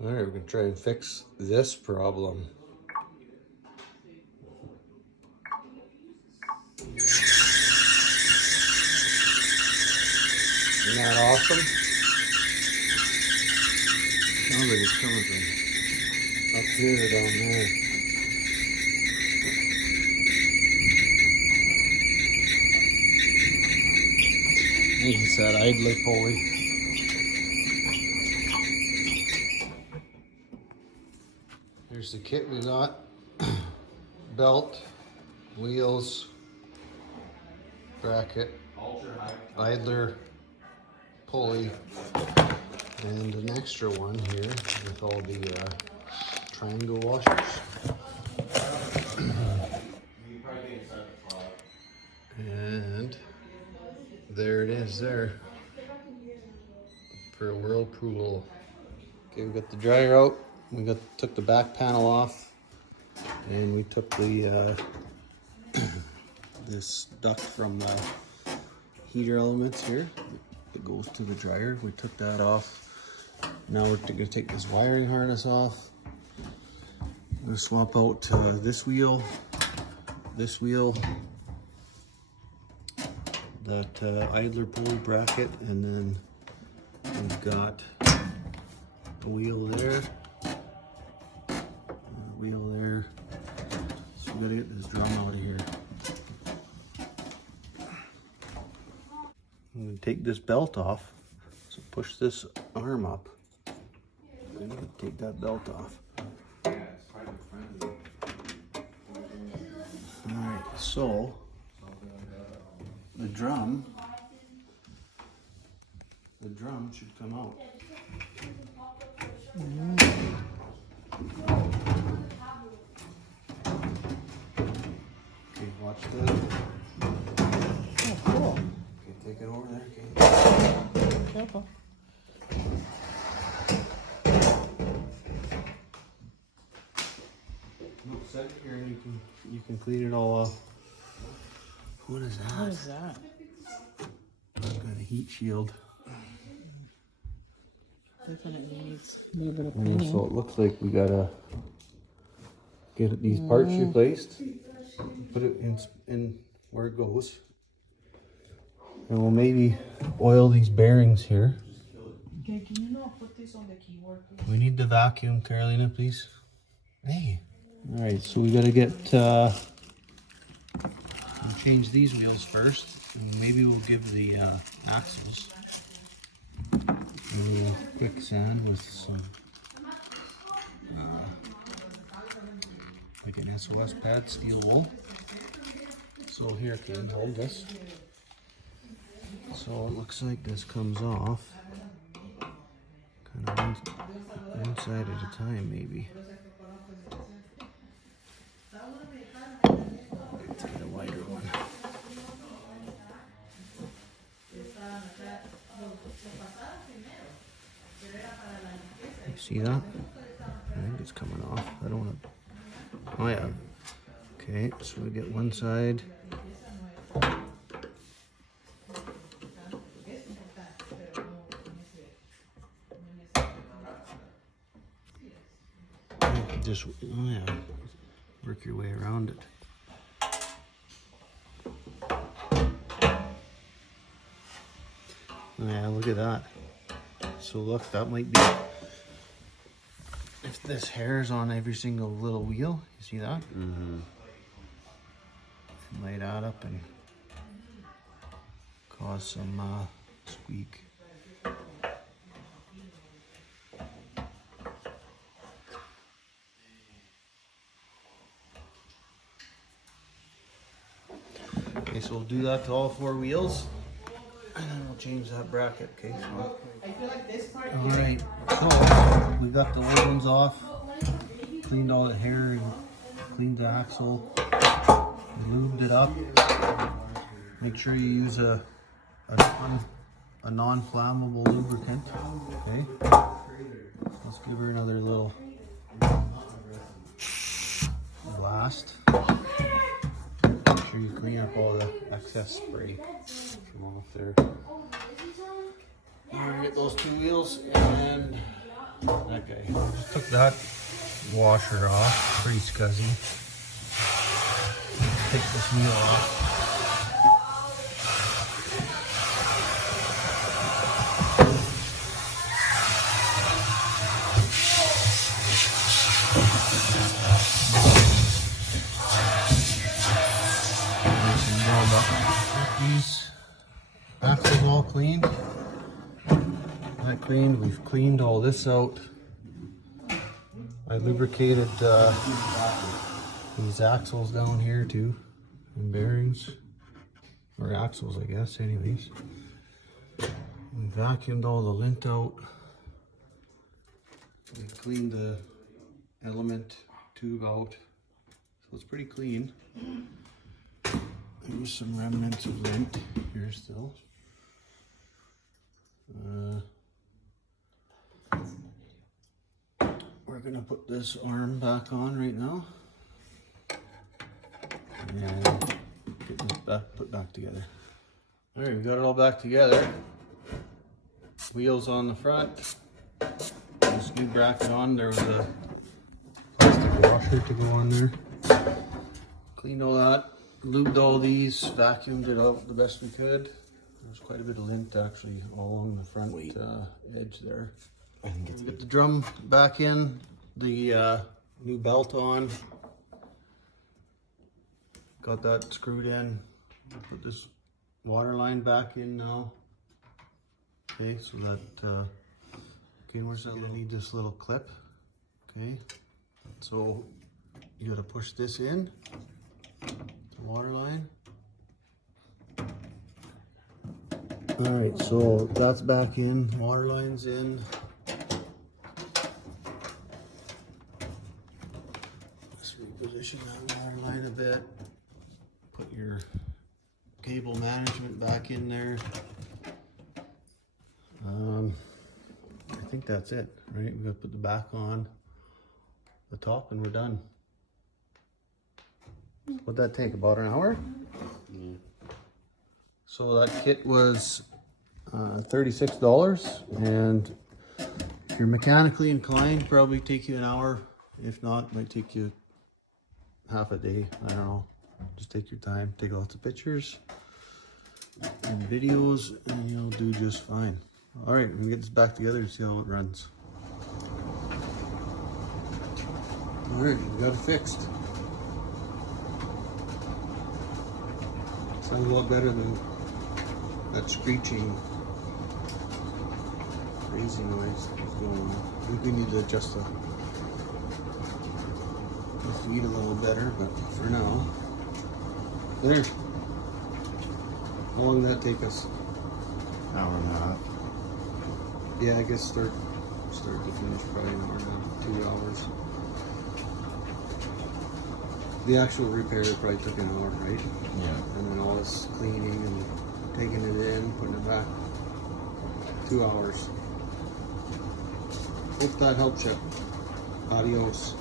All right, we're gonna try and fix this problem. Isn't that awesome? Sounds like it's coming from up here or down there. I think it's that idler pulley. Here's the kit we got. Belt, wheels, bracket, idler, pulley, and an extra one here with all the triangle washers. And there it is there for a Whirlpool. Okay, we got the dryer out. We took the back panel off, and we took the this duct from the heater elements here that goes to the dryer. We took that off. Now we're gonna take this wiring harness off. I'm gonna swap out this wheel, that idler pulley bracket, and then we've got a wheel there, So we gotta get this drum out of here. I'm gonna take this belt off, so push this arm up. I'm gonna take that belt off. Alright, so the drum should come out. Okay, watch this. Oh, cool. Okay, take it over there, okay? Careful. No, set it here and you can clean it all off. What is that? What is that? Got a heat shield. Definitely needs a little bit of Yeah, cleaning. so it looks like we gotta get these parts replaced, put it in where it goes, and we'll maybe oil these bearings here. Okay, can you not put this on the keyboard, please? We need the vacuum, Carolina, please. Hey. All right, so we gotta get we'll change these wheels first, and maybe we'll give the axles a quick sand with some like an SOS pad, steel wool. So here, Ken, hold this. So it looks like this comes off kind of one side at a time, maybe. Let's get a wider one. You see that? I think it's coming off. I don't want to. Oh yeah. Okay, so we get one side. Just, oh yeah, work your way around it. Yeah, look at that. So look, that might be, if this hair's on every single little wheel, you see that? Mm-hmm. It might add up and cause some squeak. Okay, so we'll do that to all four wheels, and then we'll change that bracket, okay? So. I feel like this part. All right, so we got the old ones off, cleaned all the hair and cleaned the axle, lubed it up. Make sure you use a non-flammable lubricant, okay? Let's give her another little blast. Make sure you clean up all the excess spray from off there. We're gonna get those two wheels and that guy. Just took that washer off, pretty scuzzy. Take this wheel off. These axles all cleaned. That cleaned. We've cleaned all this out. I lubricated these axles down here too, and bearings, or axles I guess anyways. We vacuumed all the lint out. We cleaned the element tube out, so it's pretty clean. There's some remnants of lint here still. We're gonna put this arm back on right now and get this put back together. All right, we got it all back together. Wheels on the front. This new bracket on. There was a plastic washer to go on there. Cleaned all that. Lubed all these. Vacuumed it out the best we could. There's quite a bit of lint actually all along the front edge there. I think it's get the drum back in, the new belt on. Got that screwed in. Put this water line back in now. Okay, so that okay, where's that? I need this little clip. Okay, so you gotta push this in the water line. All right, so that's back in. Water line's in. Let's reposition that water line a bit. Put your cable management back in there. I think that's it, right? We gotta put the back on the top and we're done. What'd that take, about an hour? Yeah. So that kit was $36, and if you're mechanically inclined, probably take you an hour. If not, might take you half a day. I don't know. Just take your time, take lots of pictures and videos, and you'll do just fine. All right, we're gonna get this back together and see how it runs. All right, we got it fixed. Sounds a lot better than that screeching, crazy noise that's going on. I think we need to adjust the feet a little better, but for now, there. How long did that take us? Hour and a half. Yeah, I guess start to finish probably an hour and a half, 2 hours. The actual repair probably took an hour, right? Yeah. And then all this cleaning and taking it in, putting it back, 2 hours. Hope that helps you. Adios.